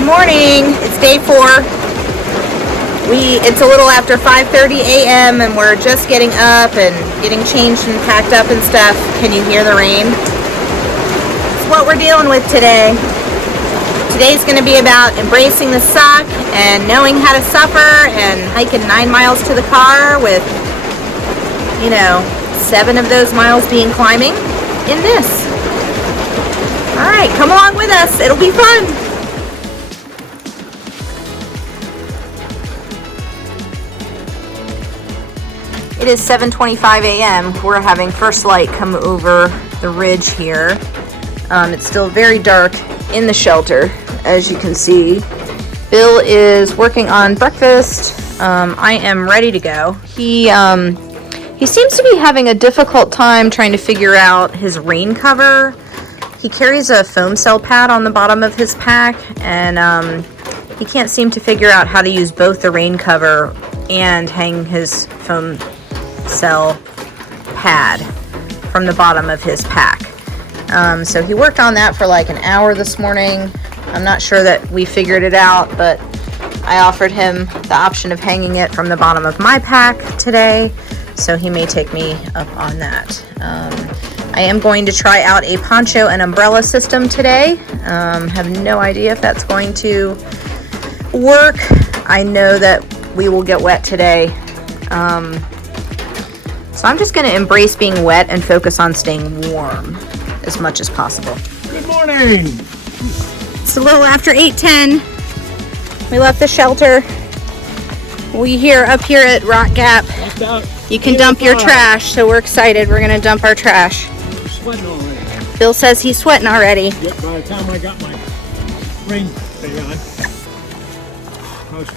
Good morning. It's day 4. It's a little after 5:30 a.m. and we're just getting up and getting changed and packed up and stuff. Can you hear the rain? It's what we're dealing with today. Today's going to be about embracing the suck and knowing how to suffer and hiking 9 miles to the car with, 7 of those miles being climbing in this. All right, come along with us. It'll be fun. It is 7:25 a.m. We're having first light come over the ridge here. It's still very dark in the shelter, as you can see. Bill is working on breakfast. I am ready to go. He seems to be having a difficult time trying to figure out his rain cover. He carries a foam cell pad on the bottom of his pack, and he can't seem to figure out how to use both the rain cover and hang his foam cell pad from the bottom of his pack. So he worked on that for like an hour this morning. I'm not sure that we figured it out, but I offered him the option of hanging it from the bottom of my pack today, so he may take me up on that. I am going to try out a poncho and umbrella system today. Have no idea if that's going to work. I know that we will get wet today. So I'm just going to embrace being wet and focus on staying warm as much as possible. Good morning. It's a little after 8:10. We left the shelter. Up here at Rock Gap. You can dump your trash, so we're excited. We're going to dump our trash. I'm sweating already. Bill says he's sweating already. Yep, by the time I got my rain thing on, I was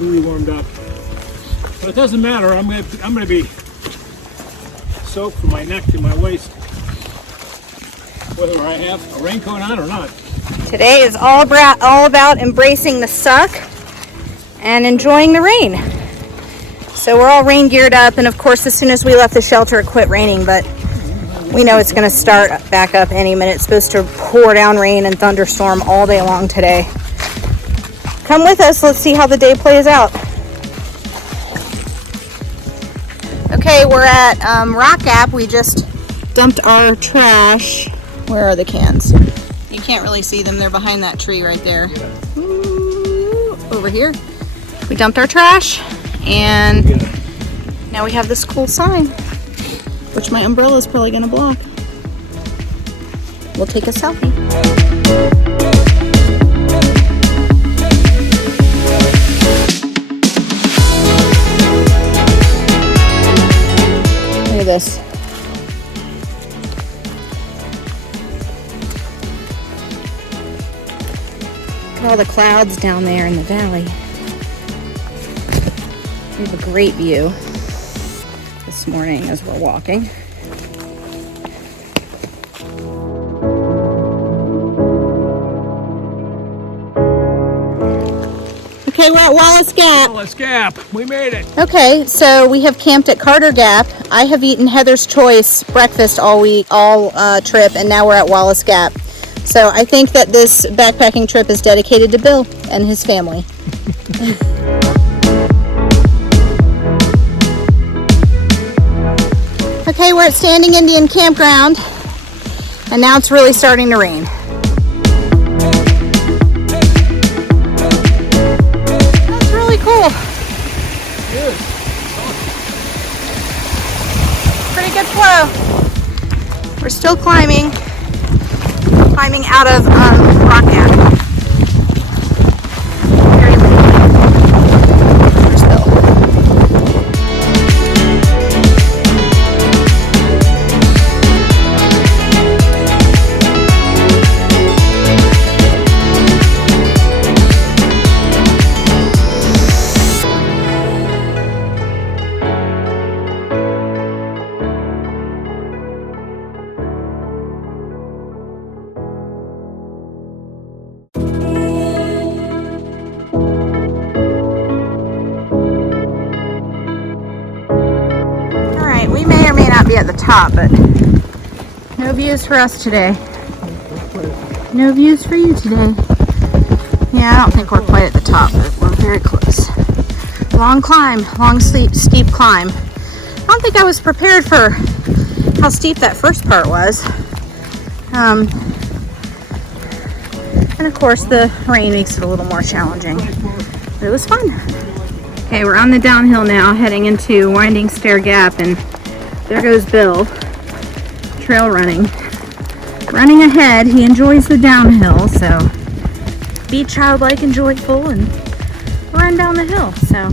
really warmed up. But it doesn't matter. I'm gonna be soaked from my neck to my waist, whether I have a raincoat on or not. Today is all about embracing the suck and enjoying the rain. So we're all rain geared up, and of course as soon as we left the shelter it quit raining, but we know it's going to start back up any minute. It's supposed to pour down rain and thunderstorm all day long today. Come with us, let's see how the day plays out. Okay, we're at Rock Gap. We just dumped our trash. Where are the cans? You can't really see them. They're behind that tree right there. Ooh, over here. We dumped our trash, and now we have this cool sign, which my umbrella is probably going to block. We'll take a selfie. Look at this. Look at all the clouds down there in the valley. We have a great view this morning as we're walking. Okay, we're at Wayah Gap. Wayah Gap, we made it. Okay, so we have camped at Carter Gap. I have eaten Heather's Choice breakfast all trip, and now we're at Wayah Gap. So I think that this backpacking trip is dedicated to Bill and his family. Okay, we're at Standing Indian Campground, and now it's really starting to rain. That's really cool. Good. Pretty good flow. We're still climbing out of Rock Gap. Very windy. There's Bill. At the top, but no views for us today. No views for you today. Yeah, I don't think we're quite at the top, but we're very close. Long climb, long steep climb. I don't think I was prepared for how steep that first part was. And of course the rain makes it a little more challenging. But it was fun. Okay, we're on the downhill now, heading into Winding Stair Gap, and there goes Bill, trail running. Running ahead, he enjoys the downhill, so be childlike and joyful and run down the hill. So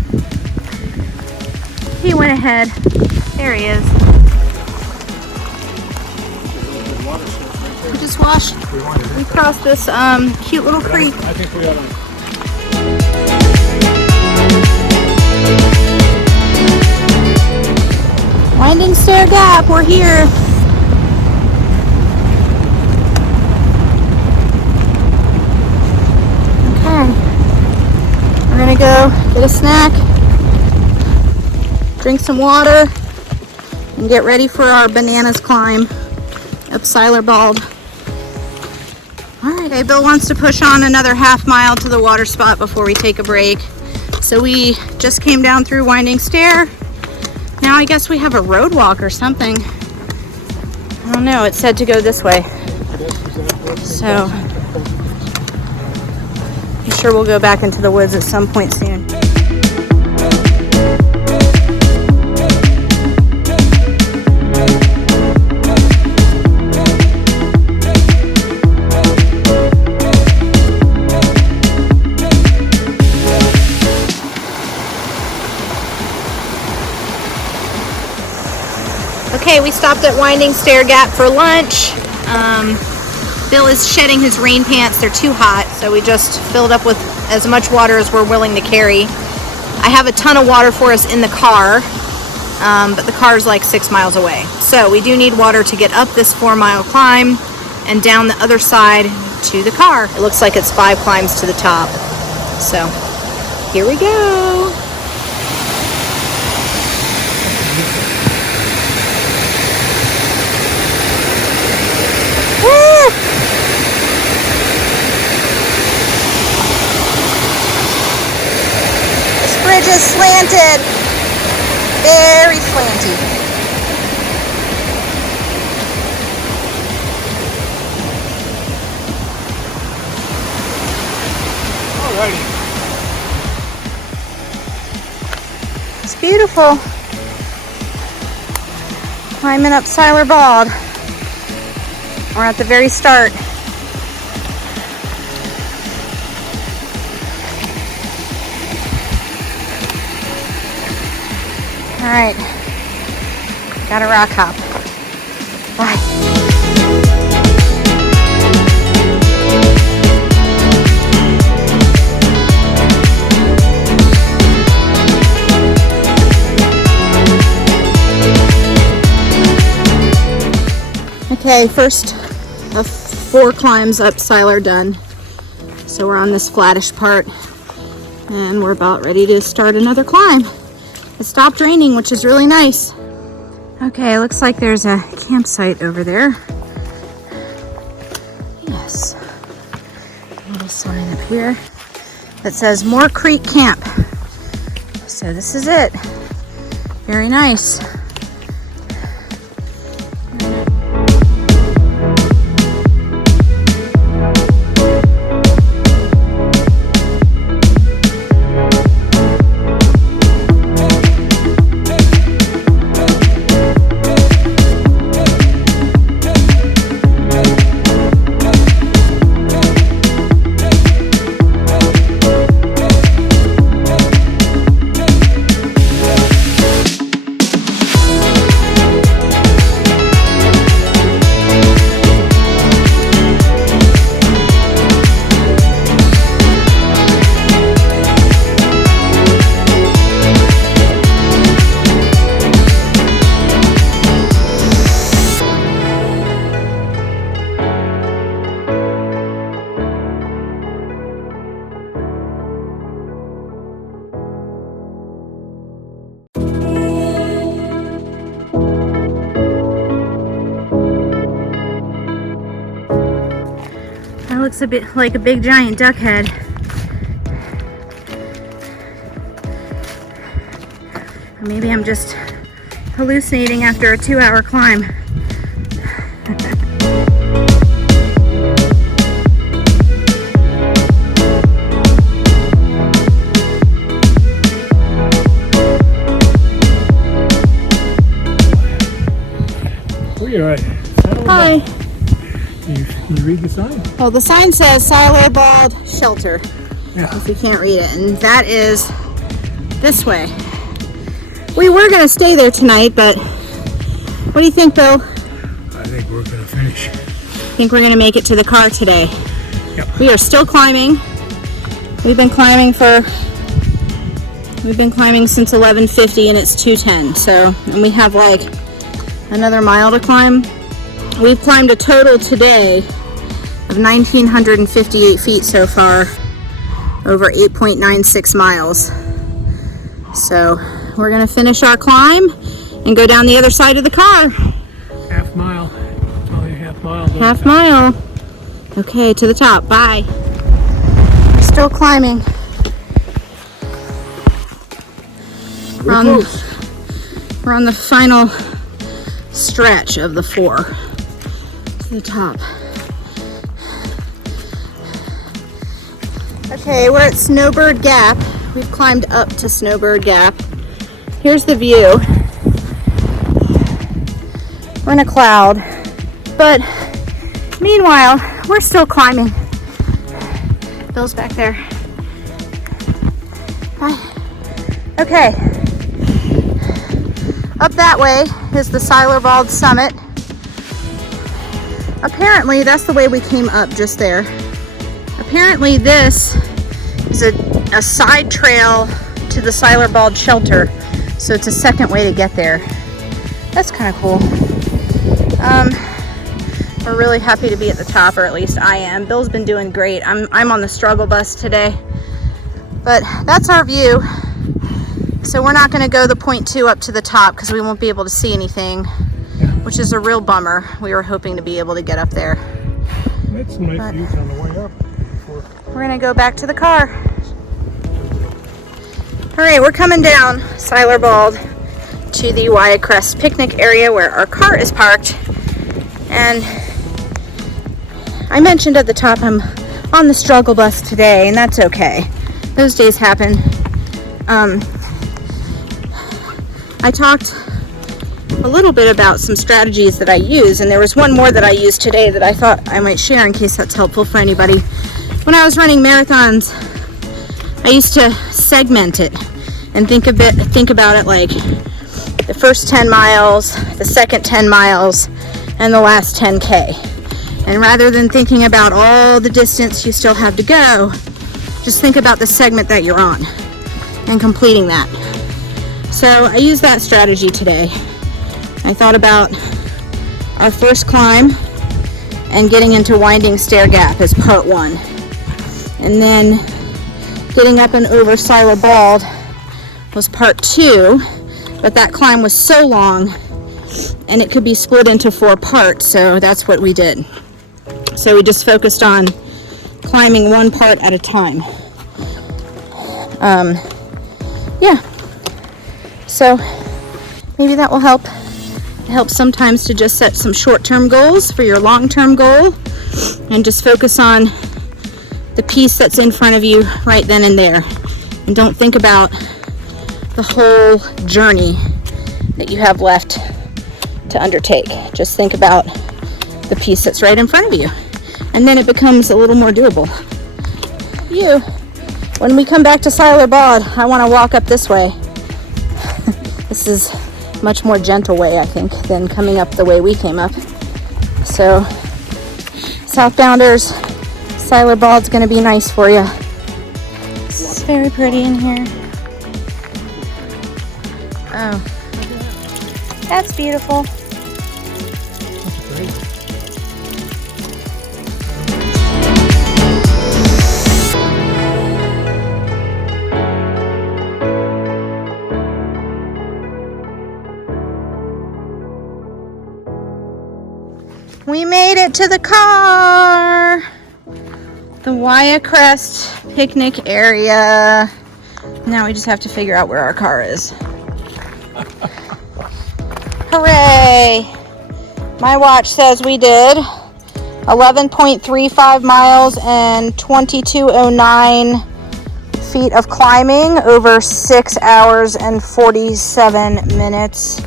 he went ahead. There he is. We just washed. We crossed this cute little creek. I think we ought to. Winding Stair Gap, we're here. We're gonna go get a snack, drink some water, and get ready for our bananas climb up Scilerbald. Alright, okay, Bill wants to push on another half mile to the water spot before we take a break. So we just came down through Winding Stair. Now I guess we have a road walk or something. I don't know, it said to go this way. So I'm sure we'll go back into the woods at some point soon. Okay, we stopped at Winding Stair Gap for lunch. Bill is shedding his rain pants. They're too hot, so we just filled up with as much water as we're willing to carry. I have a ton of water for us in the car, but the car is like 6 miles away. So we do need water to get up this 4-mile climb and down the other side to the car. It looks like it's 5 climbs to the top. So here we go. Bridge is slanted, very slanty. Alrighty. It's beautiful. Climbing up Scilerbald. We're at the very start. All right, got a rock hop. Bye. Okay, first of 4 climbs up Siler done. So we're on this flattish part, and we're about ready to start another climb. It stopped raining, which is really nice. Okay, looks like there's a campsite over there. Yes. A little sign up here that says Moore Creek Camp. So this is it. Very nice. That looks a bit like a big giant duck head. Maybe I'm just hallucinating after a 2-hour climb. Where are you at? Hi. Can you read the sign? Well, the sign says Scilerbald Shelter, Yeah. if you can't read it, and that is this way. We were going to stay there tonight, but what do you think, Bill? I think we're going to finish. I think we're going to make it to the car today. Yep. We are still climbing. We've been climbing since 11:50 and it's 2:10. So, and we have like another mile to climb. We've climbed a total today of 1,958 feet so far, over 8.96 miles. So we're gonna finish our climb and go down the other side of the car. Half mile. It's only a half mile. Half mile. Okay, to the top. Bye. We're still climbing. We're on the final stretch of the 4 to the top. Okay, we're at Snowbird Gap. We've climbed up to Snowbird Gap. Here's the view. We're in a cloud, but meanwhile, we're still climbing. Bill's back there. Bye. Okay. Up that way is the Scilerbald Summit. Apparently, that's the way we came up, just there. Apparently, this is a side trail to the Scilerbald Shelter, so it's a second way to get there. That's kind of cool. We're really happy to be at the top, or at least I am. Bill's been doing great. I'm on the struggle bus today, but that's our view. So we're not going to go the 0.2 up to the top because we won't be able to see anything, which is a real bummer. We were hoping to be able to get up there. That's some nice views on the way up. We're going to go back to the car. All right, we're coming down Scilerbald to the Wayah Crest Picnic Area where our car is parked. And I mentioned at the top I'm on the struggle bus today, and that's okay. Those days happen. I talked a little bit about some strategies that I use, and there was one more that I used today that I thought I might share in case that's helpful for anybody. When I was running marathons, I used to segment it and think about it like the first 10 miles, the second 10 miles, and the last 10K. And rather than thinking about all the distance you still have to go, just think about the segment that you're on and completing that. So I used that strategy today. I thought about our first climb and getting into Winding Stair Gap as part 1. And then getting up and over Scilerbald was part 2, but that climb was so long and it could be split into 4 parts, so that's what we did. So we just focused on climbing one part at a time. Yeah. So maybe that will help. It helps sometimes to just set some short-term goals for your long-term goal and just focus on the piece that's in front of you right then and there. And don't think about the whole journey that you have left to undertake. Just think about the piece that's right in front of you. And then it becomes a little more doable. When we come back to Scilerbald, I want to walk up this way. This is a much more gentle way, I think, than coming up the way we came up. So, southbounders, Scilerbald's going to be nice for you. It's very pretty in here. Oh, that's beautiful. That's great. We made it to the car. The Wayah Crest Picnic Area. Now we just have to figure out where our car is. Hooray! My watch says we did 11.35 miles and 2209 feet of climbing over 6 hours and 47 minutes.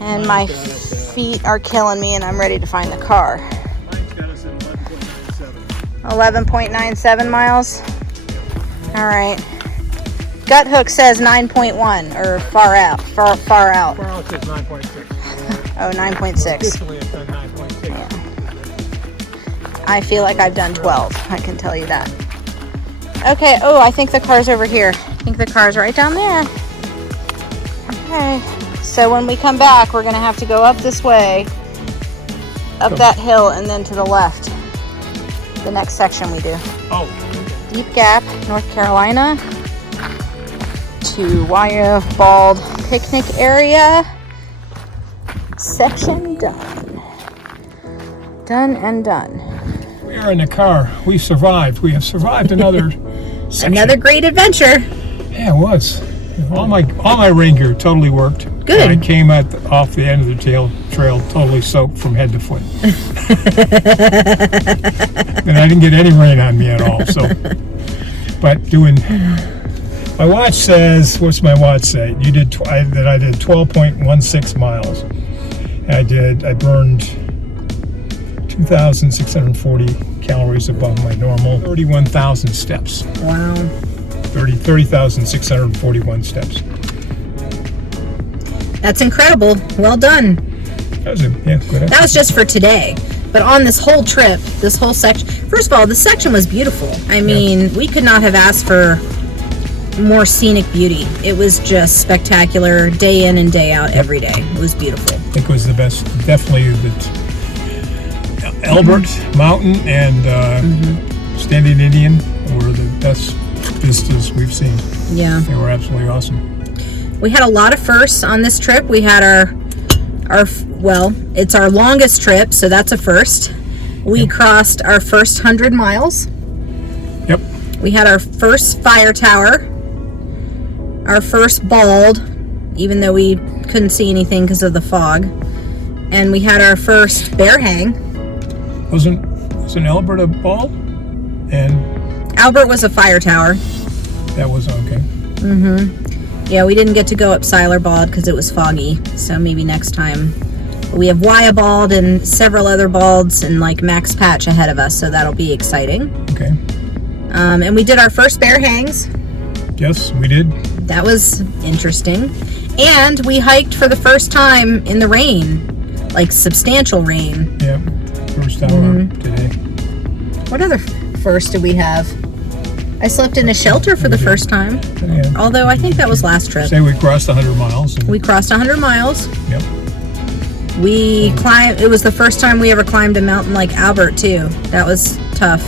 And my feet are killing me and I'm ready to find the car. Mine's got us at 11.97. 11.97 miles. All right. Gut hook says 9.1 or far out. Far out. Far out says 9.6. Oh, 9.6. Officially it's done 9.6. Yeah. I feel like I've done 12. I can tell you that. Okay. Oh, I think the car's over here. I think the car's right down there. Okay. So when we come back, we're going to have to go up this way, up that hill, and then to the left. The next section we do. Oh. Deep Gap, North Carolina, to Wayah Picnic Area. Section done. Done and done. We are in the car. We survived. We have survived another section. Another great adventure. Yeah, it was. All my rain gear totally worked. Good. And I came off the end of the trail totally soaked from head to foot. And I didn't get any rain on me at all. So, but my watch says, what's my watch say? I did 12.16 miles. I burned 2,640 calories above my normal, 31,000 steps. Wow. 30,641 steps. That's incredible. Well done. That was good. That was just for today. But on this whole trip, this whole section, first of all, this section was beautiful. I mean, we could not have asked for more scenic beauty. It was just spectacular day in and day out every day. It was beautiful. I think it was the best, definitely the Albert Mountain and Standing Indian were the best vistas we've seen. Yeah. They were absolutely awesome. We had a lot of firsts on this trip. We had it's our longest trip, so that's a first. We crossed our first 100 miles. Yep. We had our first fire tower, our first bald, even though we couldn't see anything because of the fog. And we had our first bear hang. Wasn't Albert a bald? And Albert was a fire tower. that was okay. Yeah, we didn't get to go up Scilerbald because it was foggy, so maybe next time. But we have Wayah Bald and several other balds and like Max Patch ahead of us, so that'll be exciting. Okay. And we did our first bear hangs. Yes, we did. That was interesting. And we hiked for the first time in the rain, like substantial rain. Yeah. First hour today. What other first did we have? I slept in a shelter for the first time. Yeah. Although I think that was last trip. Say we crossed 100 miles. We crossed 100 miles. Yep. We climbed, it was the first time we ever climbed a mountain like Albert too. That was tough.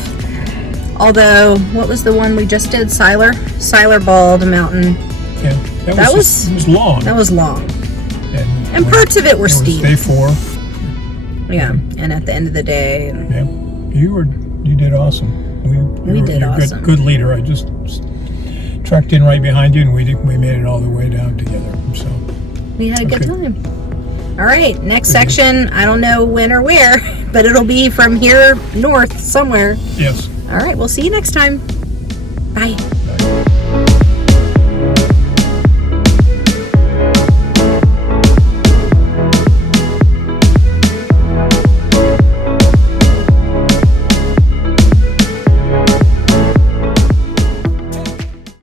Although, what was the one we just did? Scilerbald Mountain. Yeah. It was long. That was long. And parts of it were steep. Day 4. Yeah. And at the end of the day. Yeah. You did awesome. We did awesome. Good leader. I just trucked in right behind you, and we made it all the way down together. So we had a good time. All right, next section. I don't know when or where, but it'll be from here north somewhere. Yes. All right, we'll see you next time. Bye.